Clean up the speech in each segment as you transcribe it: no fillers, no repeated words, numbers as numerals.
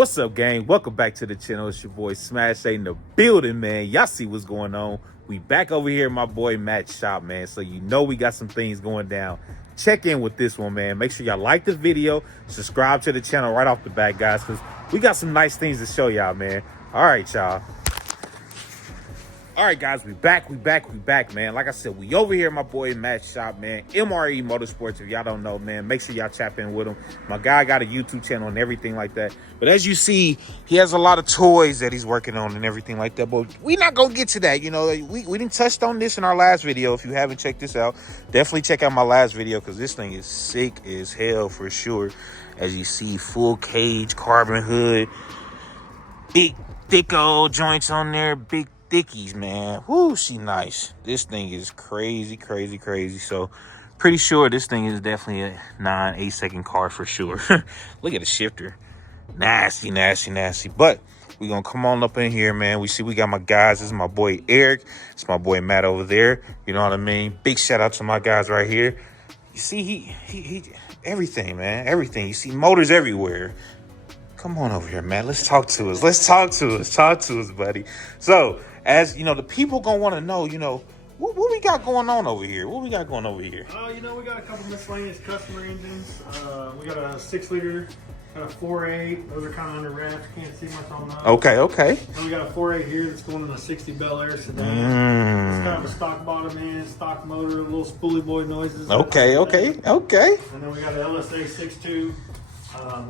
What's up, gang? Welcome back to the channel. It's your boy Smash in the building, man. Y'all see what's going on. We back over here at my boy Matt's shop, man. So you know we got some things going down. Check in with this one, man. Make sure y'all like the video, subscribe to the channel right off the bat, guys, because we got some nice things to show y'all, man. All right, y'all. All right, guys, we back, man. Like I said, we over here at my boy Matt's shop, man. MRE Motorsports, if y'all don't know, man, make sure y'all tap in with him. My guy got a YouTube channel and everything like that. But as you see, he has a lot of toys that he's working on and everything like that. But we not going to get to that. You know, we didn't touch on this in our last video. If you haven't checked this out, definitely check out my last video because this thing is sick as hell for sure. As you see, full cage, carbon hood, big, thick old joints on there, big thickies, man. Woo, she nice. This thing is crazy. So pretty sure this thing is definitely a 9-8 second car for sure. Look at the shifter. Nasty. But we gonna come on up in here, man. We got my guys. This is my boy Eric. It's my boy Matt over there. You know what I mean? Big shout out to my guys right here. You see, he everything, man. Everything. You see motors everywhere. Come on over here, man. Let's talk to us. Talk to us, buddy. So, as you know, the people gonna want to know, you know, what we got going on over here. You know, we got a couple miscellaneous customer engines. We got a 6-liter, got a 4.8. Those are kind of under wraps. Can't see much on those. Okay. And we got a 4.8 here that's going in a 60 Bel Air sedan. It's kind of a stock bottom end, stock motor, little spoolie boy noises. Okay. And then we got an LSA 6.2.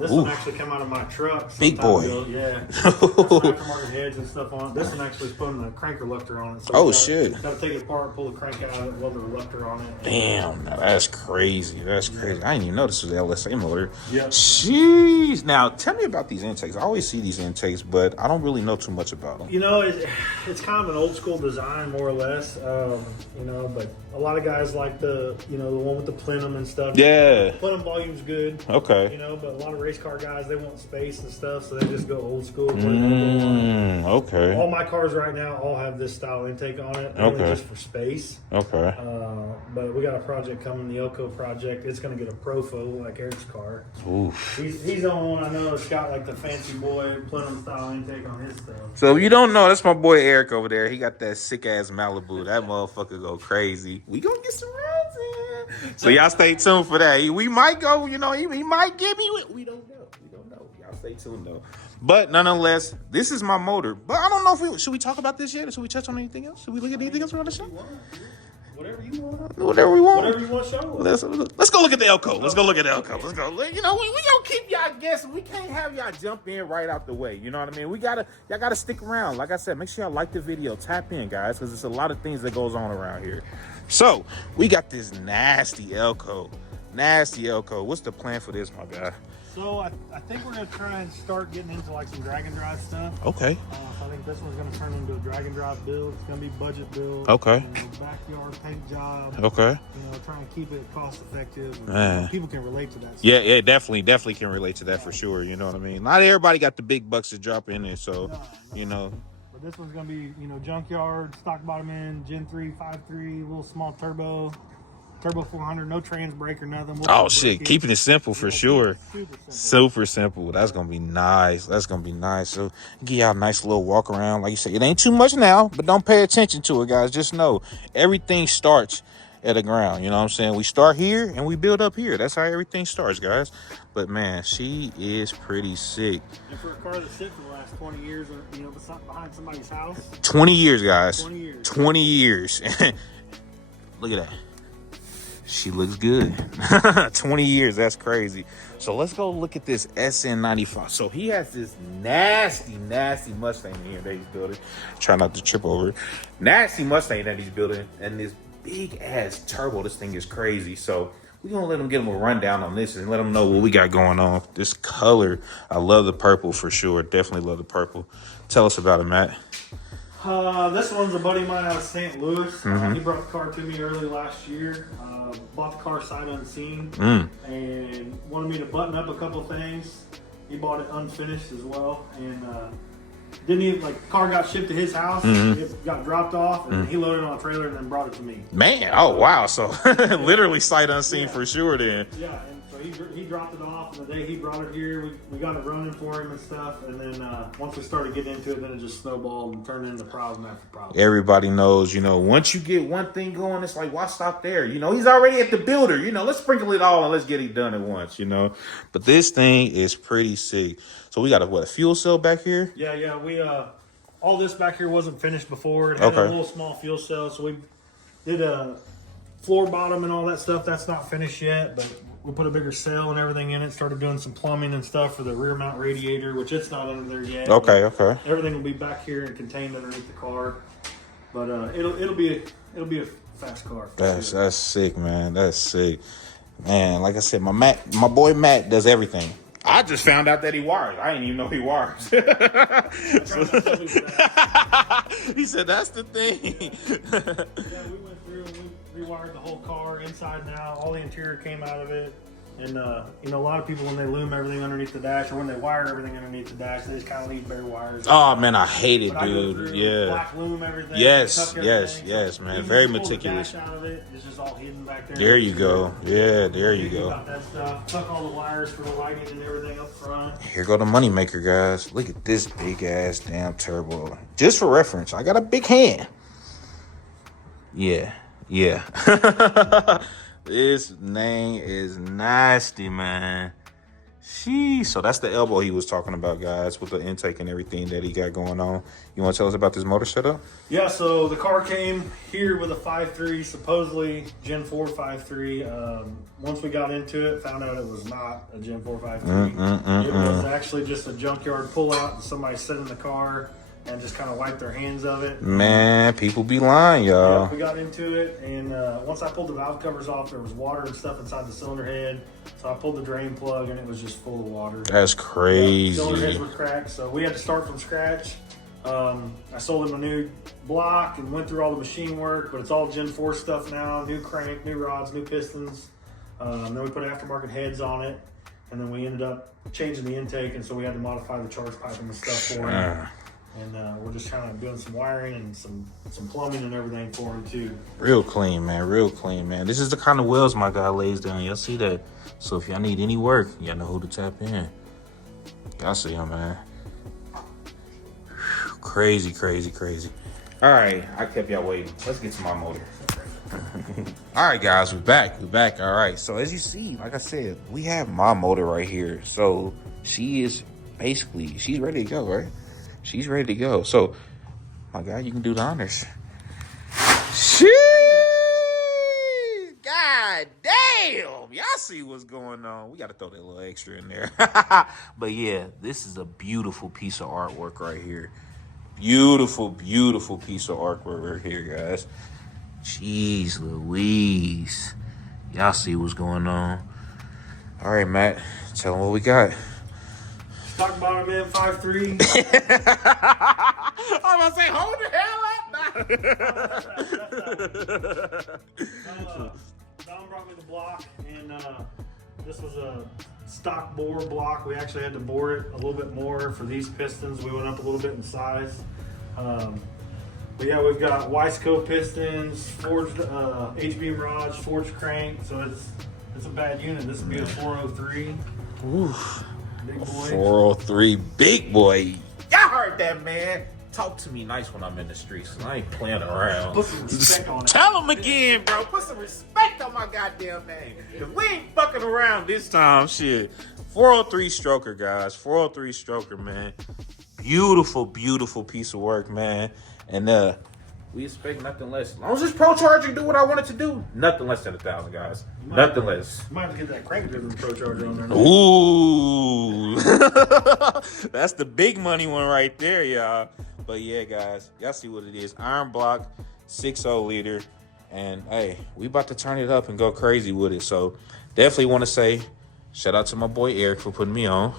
This one actually came out of my truck. Big boy. Yeah. Got some aftermarket heads and stuff on it. This one actually is putting a crank reluctor on it. So shit. Got to take it apart, pull the crank out of it, weld the reluctor on it. Damn, now that's crazy. I didn't even know this was the LSA motor. Yeah. Jeez. Now, tell me about these intakes. I always see these intakes, but I don't really know too much about them. You know, it's kind of an old school design, more or less. You know, but a lot of guys like the one with the plenum and stuff. Yeah. The plenum volume's good. Okay. You know, but a lot of race car guys, they want space and stuff, so they just go old school. Okay. All my cars right now all have this style intake on it, only just for space. Okay. But we got a project coming, the Elko project. It's going to get a Profo like Eric's car. Oof. He's the only one I know that's got like the fancy boy plenum style intake on his stuff. So if you don't know, that's my boy Eric over there. He got that sick ass Malibu. That motherfucker go crazy. We gonna get some rides in. So y'all stay tuned for that. We might go, you know, he might give me. We don't know. Y'all stay tuned though. But nonetheless, this is my motor. But I don't know if should we talk about this yet? Or should we touch on anything else? Should we look at anything else around the show? Whatever you want. Whatever we want. Whatever you want to show us. Let's go look at the Elko. Let's go. You know, we gonna keep y'all guessing. We can't have y'all jump in right out the way. You know what I mean? Y'all gotta stick around. Like I said, make sure y'all like the video. Tap in, guys, because there's a lot of things that goes on around here. So we got this nasty Elko. What's the plan for this, my guy? So I think we're gonna try and start getting into like some drag and drive stuff. Okay. So I think this one's gonna turn into a drag and drive build. It's gonna be budget build. Okay. You know, backyard paint job. Okay. You know, trying to keep it cost effective. And, Man. people can relate to that stuff. Yeah, definitely can relate to that for sure. You know what I mean? Not everybody got the big bucks to drop in there, so No. you know. But this one's gonna be, you know, junkyard, stock bottom end, Gen 3, 5.3, little small turbo 400, no trans brake or nothing. Oh shit, keeping it simple for sure. Super simple. That's gonna be nice. So give y'all a nice little walk around. Like you said, it ain't too much now, but don't pay attention to it, guys. Just know everything starts at the ground. You know what I'm saying? We start here and we build up here. That's how everything starts, guys. But man, she is pretty sick. And for a car that's sit for the last 20 years, or you know, behind somebody's house. 20 years, guys. 20 years. 20 years. Look at that. She looks good. 20 years, that's crazy. So let's go look at this SN95. So he has this nasty Mustang in here that he's building. Try not to trip over it. Nasty Mustang that he's building. And this big ass turbo. This thing is crazy. So we're going to let him get him a rundown on this and let him know what we got going on. This color, I love the purple for sure. Definitely love the purple. Tell us about it, Matt. This one's a buddy of mine out of St. Louis. He brought the car to me early last year. Bought the car sight unseen and wanted me to button up a couple things. He bought it unfinished as well, and didn't even car got shipped to his house. It got dropped off, and he loaded it on a trailer and then brought it to me. Man, oh wow! So literally sight unseen for sure. Then yeah, and so he dropped it off, and the day he brought it here, we got it running for him and stuff. And then once we started getting into it, then it just snowballed and turned into problem after problem. Everybody knows, once you get one thing going, it's like, why stop there? He's already at the builder. Let's sprinkle it all and let's get it done at once, But this thing is pretty sick. So we got a fuel cell back here? Yeah. We all this back here wasn't finished before. It had a little small fuel cell, so we did a floor bottom and all that stuff. That's not finished yet, but we put a bigger cell and everything in it. Started doing some plumbing and stuff for the rear mount radiator, which it's not under there yet. Okay. Everything will be back here and contained underneath the car. But it'll be a fast car. That's sick, man. That's sick, man. Like I said, my boy Matt does everything. I just found out that he wires. I didn't even know he wires. He said that's the thing. Yeah, we went through and we rewired the whole car inside and out. All the interior came out of it. And, a lot of people, when they loom everything underneath the dash or when they wire everything underneath the dash, they just kind of leave bare wires. Oh, man, I hate it, but dude. Yeah. Black loom everything. Yes, man. Very meticulous. Out of it, it's just all hidden back there. There you go. Yeah, there you go. Got that stuff. Took all the wires for the lighting and everything up front. Here go the moneymaker, guys. Look at this big-ass damn turbo. Just for reference, I got a big hand. Yeah. This thing is nasty, man. Sheesh. So that's the elbow he was talking about, guys, with the intake and everything that he got going on. You want to tell us about this motor setup? Yeah, so the car came here with a 5.3, supposedly Gen 4 5.3. Once we got into it, found out it was not a Gen 4 5.3. It was actually just a junkyard pullout and somebody set in the car and just kind of wipe their hands of it. Man, people be lying, y'all. Yeah, we got into it, and once I pulled the valve covers off, there was water and stuff inside the cylinder head. So I pulled the drain plug, and it was just full of water. That's crazy. Cylinder heads were cracked, so we had to start from scratch. I sold him a new block and went through all the machine work, but it's all Gen 4 stuff now. New crank, new rods, new pistons. Then we put aftermarket heads on it, and then we ended up changing the intake, and so we had to modify the charge pipe and the stuff for him. And we're just kind of doing some wiring and some plumbing and everything for him too. Real clean, man. Real clean, man. This is the kind of wheels my guy lays down. Y'all see that? So if y'all need any work, y'all know who to tap in. Y'all see him, man. Whew, crazy. All right, I kept y'all waiting. Let's get to my motor. All right, guys, we're back. All right. So as you see, like I said, we have my motor right here. So she's ready to go, right? She's ready to go. So, my guy, you can do the honors. Sheesh! God damn! Y'all see what's going on. We got to throw that little extra in there. But yeah, this is a beautiful piece of artwork right here. Beautiful piece of artwork right here, guys. Jeez Louise. Y'all see what's going on. All right, Matt, tell them what we got. Stock bottom end 5.3. I was gonna say, hold the hell up. Don brought me the block, and this was a stock bore block. We actually had to bore it a little bit more for these pistons. We went up a little bit in size. But yeah, we've got Wiseco pistons, forged H-beam rods, forged crank. So it's a bad unit. This would be a 403. Oof. Big boy. 403 big boy. Y'all heard that, man. Talk to me nice when I'm in the streets. I ain't playing around. Put some respect on it. Tell him again, bro. Put some respect on my goddamn name. Cause we ain't fucking around this time. Shit. 403 stroker, guys. 403 stroker, man. Beautiful piece of work, man. And we expect nothing less. As long as this Pro Charger do what I want it to do, nothing less than 1,000, guys. Nothing less. You might have to get that crank-driven Pro Charger on there. Ooh. That's the big money one right there, y'all. But yeah, guys, y'all see what it is. Iron block, 6.0 liter. And hey, we about to turn it up and go crazy with it. So definitely want to say shout out to my boy Eric for putting me on.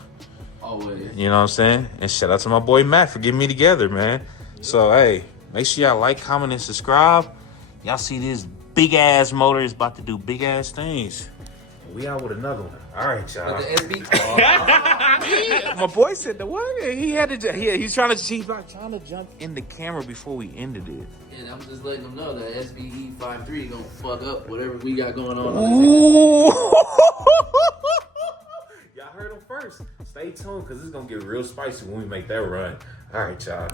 Always. You know what I'm saying? And shout out to my boy Matt for getting me together, man. So hey, make sure y'all like, comment, and subscribe. Y'all see this big ass motor is about to do big ass things. We out with another one. All right, y'all. With the SB. My boy said the what? He's trying to jump in the camera before we ended it. And I'm just letting them know that SBE 5.3 gonna fuck up whatever we got going on. Ooh. first. Stay tuned because it's going to get real spicy when we make that run. All right, y'all.